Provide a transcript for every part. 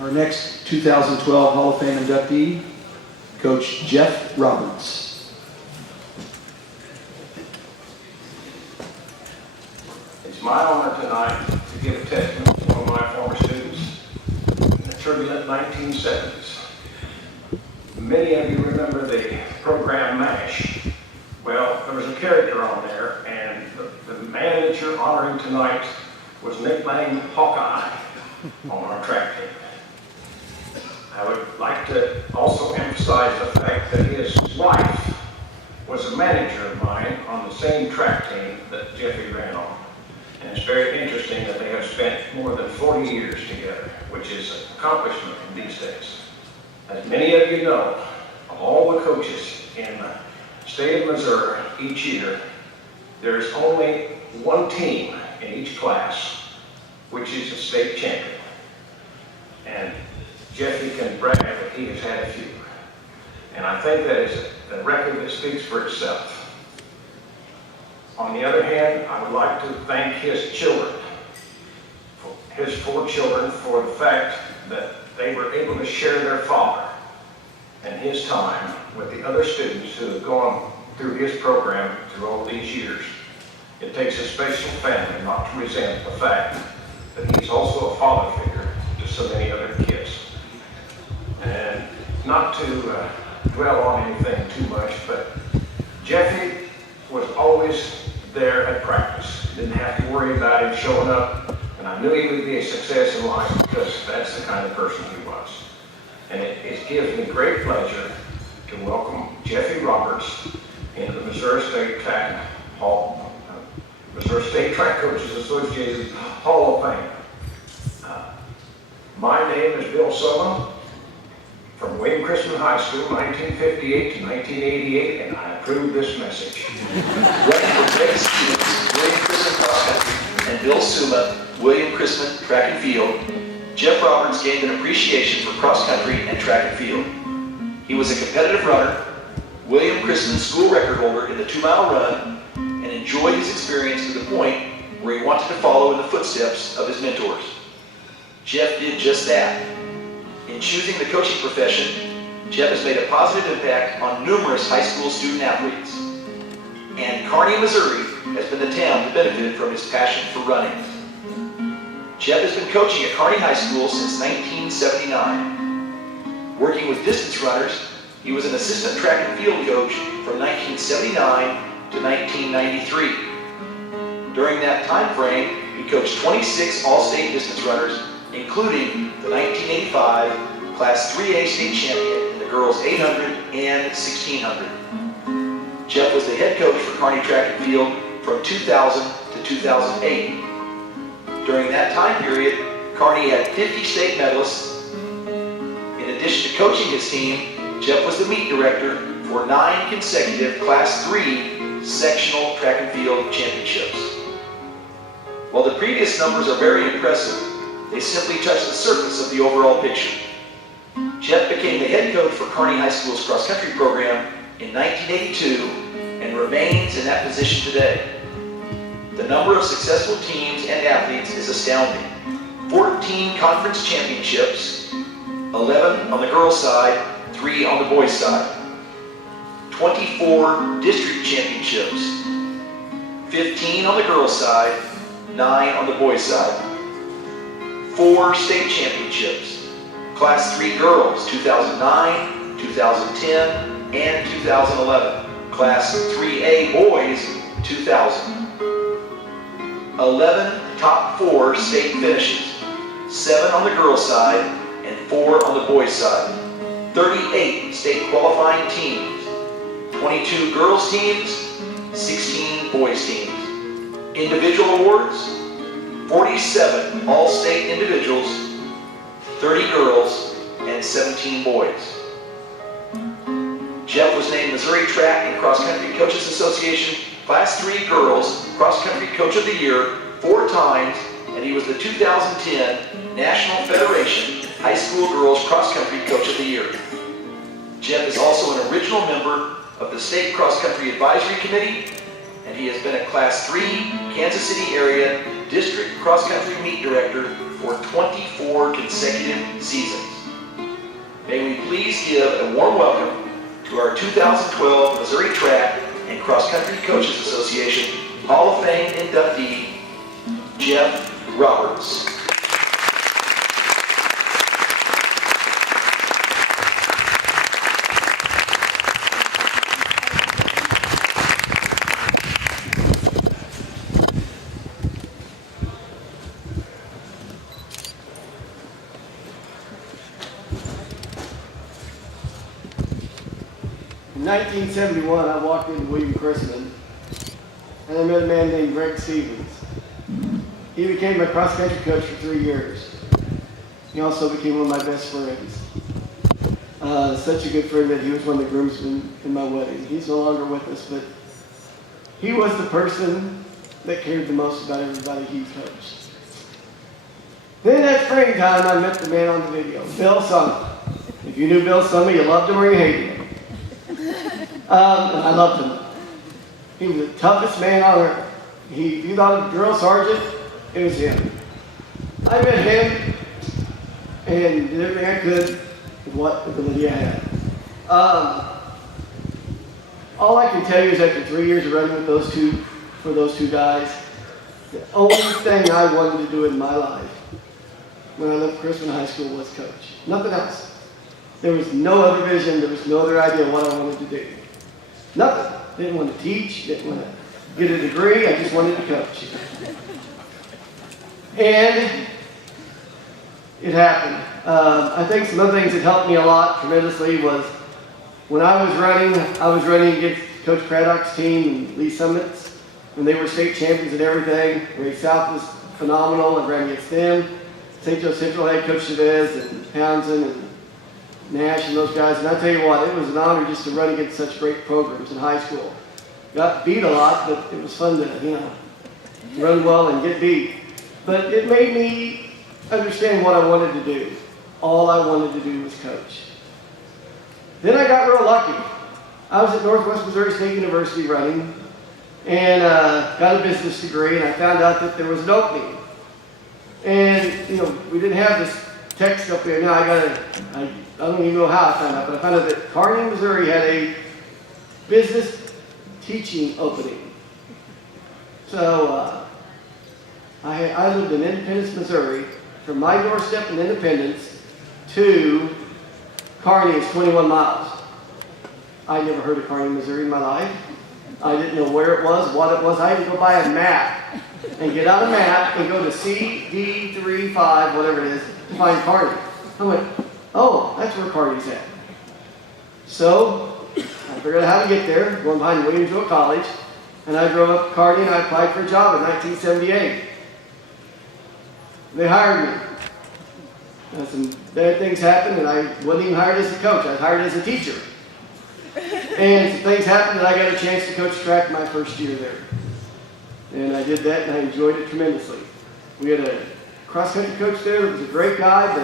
Our next 2012 Hall of Fame inductee, Coach Jeff Roberts. It's my honor tonight to give a testament to one of my former students in the turbulent 1970s. Many of you remember the program MASH. Well, there was a character on there, and the man that you're honoring tonight was nicknamed Hawkeye on our track team. I would like to also emphasize the fact that his wife was a manager of mine on the same track team that Jeffy ran on. And it's very interesting that they have spent more than 40 years together, which is an accomplishment in these days. As many of you know, of all the coaches in the state of Missouri each year, there's only one team in each class, which is a state champion. And Jeffy can brag that he has had a few. And I think that is a record that speaks for itself. On the other hand, I would like to thank his children, his 4 children, for the fact that they were able to share their father and his time with the other students who have gone through his program through all these years. It takes a special family not to resent the fact that he's also a father figure to so many other kids. And not to dwell on anything too much, but Jeffy was always there at practice. Didn't have to worry about him showing up, and I knew he would be a success in life because that's the kind of person he was. And it gives me great pleasure to welcome Jeffy Roberts into the Missouri State Track Coaches Association Hall of Fame. My name is Bill Sullivan from William Chrisman High School, 1958 to 1988, and I approve this message. Running for great students, William Chrisman Cross Country, and Bill Suma, William Chrisman Track and Field, Jeff Roberts gained an appreciation for cross country and track and field. He was a competitive runner, William Chrisman school record holder in the 2-mile run, and enjoyed his experience to the point where he wanted to follow in the footsteps of his mentors. Jeff did just that. In choosing the coaching profession, Jeff has made a positive impact on numerous high school student athletes. And Kearney, Missouri has been the town to benefit from his passion for running. Jeff has been coaching at Kearney High School since 1979. Working with distance runners, he was an assistant track and field coach from 1979 to 1993. During that time frame, he coached 26 all-state distance runners, including the 1985 Class 3A state champion in the girls 800 and 1600. Jeff was the head coach for Kearney Track and Field from 2000 to 2008. During that time period, Kearney had 50 state medalists. In addition to coaching his team, Jeff was the meet director for 9 consecutive Class 3 sectional track and field championships. While the previous numbers are very impressive, they simply touch the surface of the overall picture. Jeff became the head coach for Kearney High School's cross-country program in 1982 and remains in that position today. The number of successful teams and athletes is astounding. 14 conference championships, 11 on the girls' side, 3 on the boys' side. 24 district championships, 15 on the girls' side, 9 on the boys' side. 4 state championships, Class 3 girls, 2009, 2010, and 2011. Class 3A boys, 2000. 11 top 4 state finishes, 7 on the girls' side and 4 on the boys' side. 38 state qualifying teams, 22 girls teams, 16 boys teams. Individual awards, 47 all-state individuals, 30 girls, and 17 boys. Jeff was named Missouri Track and Cross Country Coaches Association Class 3 Girls Cross Country Coach of the Year 4 times, and he was the 2010 National Federation High School Girls Cross Country Coach of the Year. Jeff is also an original member of the State Cross Country Advisory Committee, and he has been a Class 3 Kansas City area District Cross Country Meet Director for 24 consecutive seasons. May we please give a warm welcome to our 2012 Missouri Track and Cross Country Coaches Association Hall of Fame inductee, Jeff Roberts. In 1971, I walked into William Chrisman, and I met a man named Greg Stevens. He became my cross-country coach for 3 years. He also became one of my best friends. Such a good friend that he was one of the groomsmen in my wedding. He's no longer with us, but he was the person that cared the most about everybody he coached. Then that springtime, I met the man on the video, Bill Summer. If you knew Bill Summer, you loved him or you hated him. And I loved him. He was the toughest man on earth. If you thought of a drill sergeant, it was him. I met him and did everything I could with what ability I had. All I can tell you is after 3 years of running with those two guys, the only thing I wanted to do in my life when I left Chrisman High School was coach. Nothing else. There was no other vision, there was no other idea what I wanted to do. Nothing. Didn't want to teach, didn't want to get a degree, I just wanted to coach. And it happened. I think some of the things that helped me a lot tremendously was when I was running against Coach Craddock's team and Lee Summit's, when they were state champions and everything. Ray South was phenomenal. I ran against them. St. Joe Central had Coach Chavez and Townsend and Nash and those guys. And I tell you what, it was an honor just to run against such great programs in high school. Got beat a lot, but it was fun to, run well and get beat. But it made me understand what I wanted to do. All I wanted to do was coach. Then I got real lucky. I was at Northwest Missouri State University running and got a business degree, and I found out that there was an opening. And, we didn't have this text up there. Now I don't even know how I found out, but I found out that Kearney, Missouri had a business teaching opening. So I lived in Independence, Missouri. From my doorstep in Independence to Kearney is 21 miles. I never heard of Kearney, Missouri in my life. I didn't know where it was, what it was. I had to go buy a map and get out a map and go to CD35, whatever it is, to find Kearney. I went, oh, that's where Kearney's at. So I figured out how to get there, going behind Williamsville College, and I drove up to Kearney and I applied for a job in 1978. They hired me. Some bad things happened, and I wasn't even hired as a coach. I was hired as a teacher. And some things happened, and I got a chance to coach track my first year there. And I did that, and I enjoyed it tremendously. We had a cross-country coach there that was a great guy,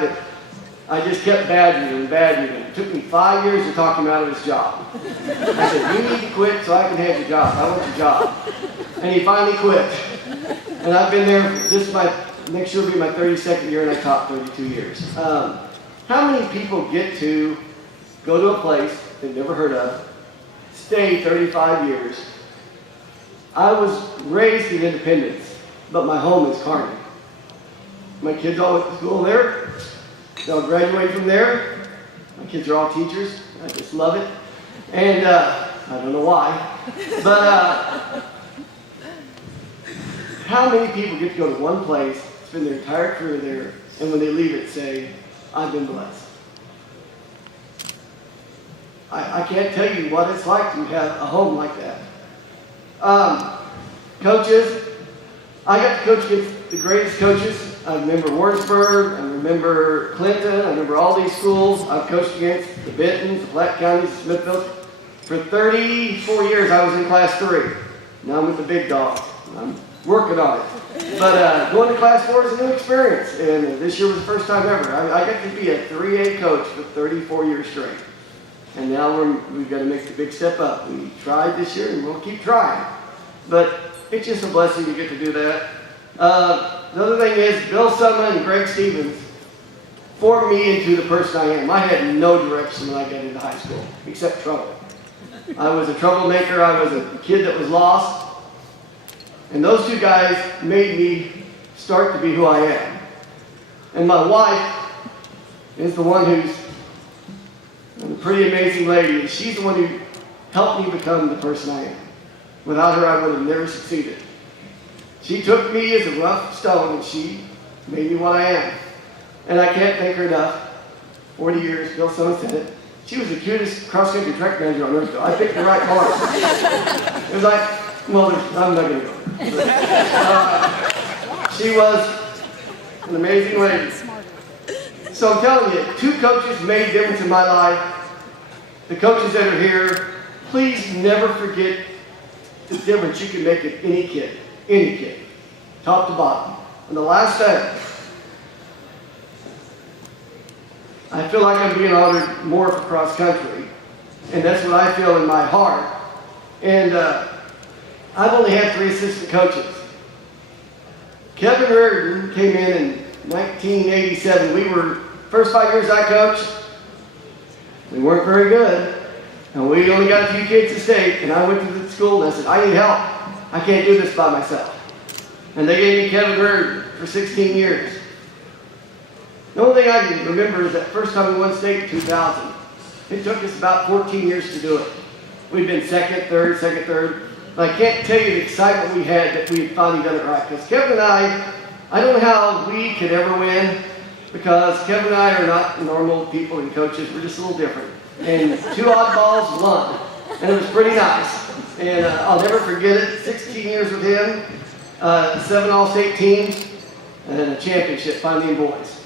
but I just kept badgering him. It took me 5 years to talk him out of his job. I said, you need to quit so I can have your job. I want your job. And he finally quit. And I've been there, next year will be my 32nd year, and I taught 32 years. How many people get to go to a place they've never heard of, stay 35 years? I was raised in Independence, but my home is Kearney. My kids all went to school there. They all graduated from there. My kids are all teachers. I just love it. And I don't know why, but how many people get to go to one place, spend their entire career there, and when they leave it say, I've been blessed? I can't tell you what it's like to have a home like that. Coaches, I got to coach against the greatest coaches. I remember Warrensburg, I remember Clinton, I remember all these schools. I've coached against the Bentons, the Platte Counties, the Smithfields. For 34 years I was in class 3. Now I'm with the big dogs. I'm working on it. But going to class 4 is a new experience, and this year was the first time ever. I got to be a 3A coach for 34 years straight. And now we've got to make the big step up. We tried this year and we'll keep trying. But it's just a blessing to get to do that. The other thing is Bill Summer and Greg Stevens formed me into the person I am. I had no direction when I got into high school, except trouble. I was a troublemaker. I was a kid that was lost. And those two guys made me start to be who I am. And my wife is the one who's a pretty amazing lady, and she's the one who helped me become the person I am. Without her, I would have never succeeded. She took me as a rough stone, and she made me what I am. And I can't thank her enough. 40 years, Bill Summer said it. She was the cutest cross-country track manager on earth. I picked the right part. It was like, well, I'm not going to go there. She was an amazing lady. So I'm telling you, two coaches made a difference in my life. The coaches that are here, please never forget the difference you can make in any kid, top to bottom. And the last thing, I feel like I'm being honored more for cross country, and that's what I feel in my heart. And I've only had 3 assistant coaches. Kevin Reardon came in 1987. We were, first 5 years I coached, we weren't very good, and we only got a few kids to state, and I went to the school and I said, I need help. I can't do this by myself. And they gave me Kevin Reardon for 16 years. The only thing I can remember is that first time we won state in 2000. It took us about 14 years to do it. We'd been second, third. But I can't tell you the excitement we had that we had finally done it right. Because Kevin and I don't know how we could ever win, because Kevin and I are not normal people and coaches. We're just a little different. And 2 oddballs won. And it was pretty nice. And I'll never forget it. 16 years with him, 7 all-state teams, and then a championship finally in boys.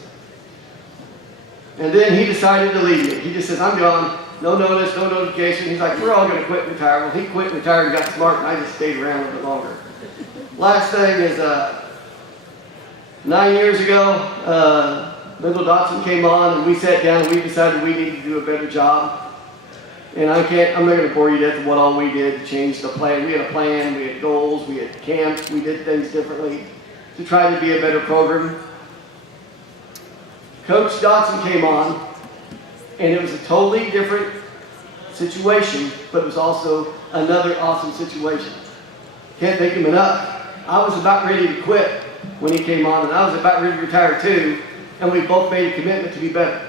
And then he decided to leave me. He just says, I'm gone. No notice, no notification. He's like, we're all going to quit and retire. Well, he quit and retired and got smart, and I just stayed around a little bit longer. Last thing is 9 years ago, Lyndall Dotson came on, and we sat down and we decided we needed to do a better job. And I'm not going to bore you to death with what all we did to change the plan. We had a plan, we had goals, we had camps, we did things differently to try to be a better program. Coach Dotson came on, and it was a totally different situation, but it was also another awesome situation. Can't thank him enough. I was about ready to quit when he came on, and I was about ready to retire too, and we both made a commitment to be better.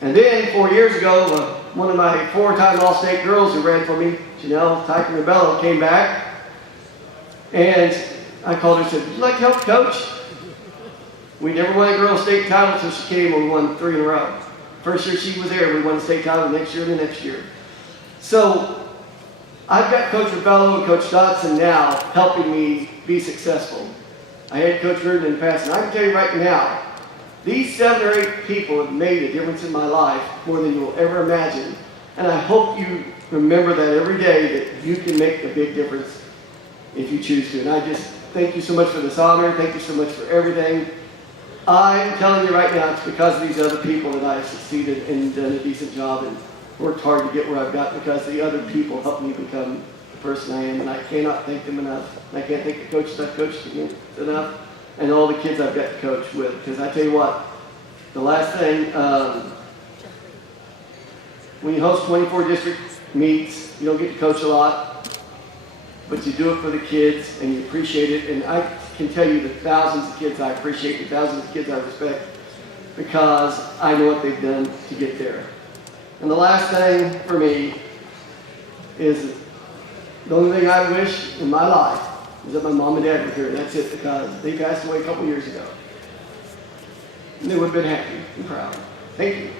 And then 4 years ago, one of my 4-time All-State girls who ran for me, Janelle Tyker Rebello, came back, and I called her and said, would you like to help coach? We never won a girls' state title until she came, and we won 3 in a row. First year she was there, we won the state title. Next year and the next year. So I've got Coach Rebello and Coach Dotson now helping me be successful. I had Coach Reardon in the past, and I can tell you right now, these 7 or 8 people have made a difference in my life more than you will ever imagine. And I hope you remember that every day, that you can make a big difference if you choose to. And I just thank you so much for this honor. Thank you so much for everything. I'm telling you right now, it's because of these other people that I've succeeded and done a decent job and worked hard to get where I've got, because the other people helped me become the person I am, and I cannot thank them enough. And I can't thank the coaches I've coached enough, and all the kids I've got to coach with. Because I tell you what, the last thing, when you host 24 district meets, you don't get to coach a lot, but you do it for the kids and you appreciate it. And I can tell you the thousands of kids I appreciate, the thousands of kids I respect, because I know what they've done to get there. And the last thing for me is, the only thing I wish in my life is that my mom and dad were here, and that's it, because they passed away a couple years ago. And they would have been happy and proud. Thank you.